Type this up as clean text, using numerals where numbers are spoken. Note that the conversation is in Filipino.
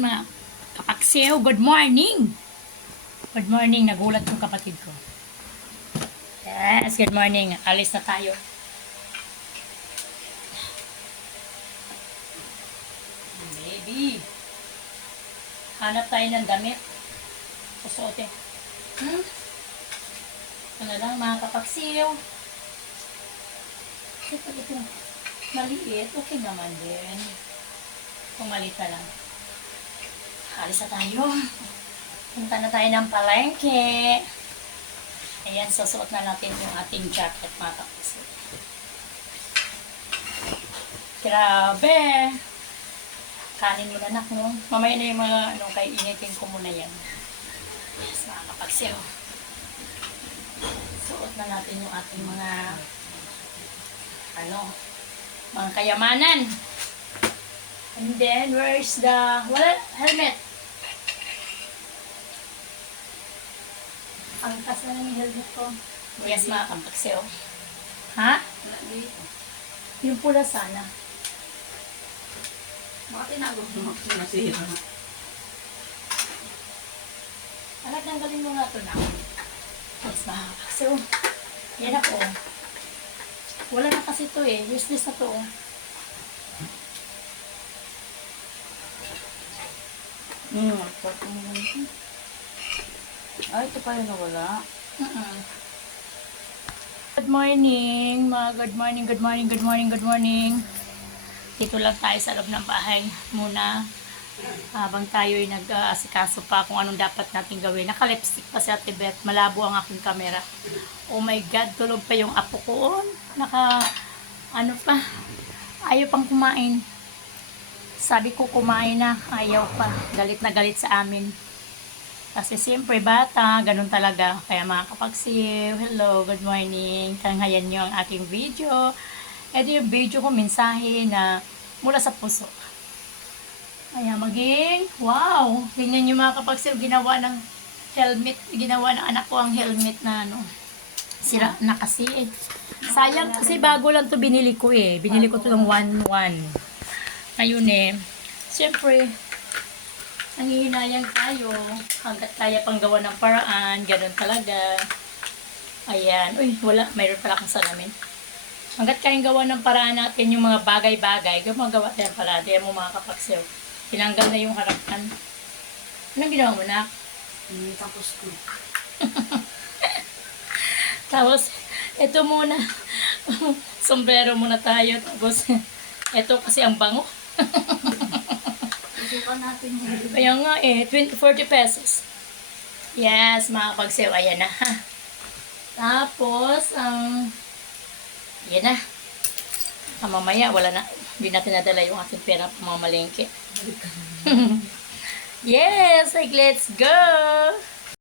mga kapaksiw, good morning! Good morning, nagulat yung kapatid ko. Yes, good morning. Alis na tayo. Baby, hanap tayo ng damit. Susuotin. Ano lang, mga kapaksiw. Kasi pag ito maliit, okay naman din. Kung maliit na lang. Alis na tayo. Punta na tayo ng palengke. Ayan, susuot na natin yung ating jacket, mga kapaksiw. Grabe! Kanin mo na, anak, no? Mamaya na yung mga, kay initin ko muna yan. Yes, mga kapaksiw. Suot na natin yung ating mga, mga kayamanan. And then, where's the, helmet? Ang tas na lang yung helmet ko. Yes, mga kapaksiw. Ha? Yung pula sana. Bakit tinago mo nasira? Anak, tanggalin mo nga ito na. Yes, mga kapaksiw. Yan ako. Wala na kasi ito eh. Useless na ito. Ay, ito pa yung nawala. Good morning, mga good morning, good morning, good morning, good morning. Dito lang tayo sa loob ng bahay muna. Habang tayo ay nag-asikaso pa kung anong dapat natin gawin. Naka-lipstick pa si Ate Beth. Malabo ang aking camera. Oh my God, tulog pa yung apo ko. Ayaw pang kumain. Sabi ko kumain na, ayaw pa. Galit na galit sa amin. Kasi siyempre bata, ganun talaga. Kaya mga kapaksiw, hello, good morning. Tanghayan nyo ang aking video. Ito yung video ko, mensahe na mula sa puso. Kaya wow! Tingnan nyo mga kapaksiw, ginawa ng helmet. Ginawa ng anak ko ang helmet na sira na kasi. Sayang kasi bago lang to binili ko eh. Binili ko to ng 1-1. Ayun eh. Siyempre, nangihinayang tayo. Hanggat kaya pang gawa ng paraan. Ganun talaga. Ayan. Uy, wala. Mayroon pala akong salamin. Hanggat kayang gawa ng paraan natin yung mga bagay-bagay. Gumagawa tayo pala. Diyan mo mga kapaksiw. Tinanggal na yung harapan. Anong ginawa mo na? Tapos ko. Tapos, ito muna. Sombrero muna tayo. Tapos, ito kasi ang bango. Susukan natin yun. Kaya nga eh, 40 pesos. Yes, mga kapagsew, ayan na. Tapos, yan na. Mamaya, wala na. Hindi natin nadala yung ating pera pamamalengke. Yes, like let's go!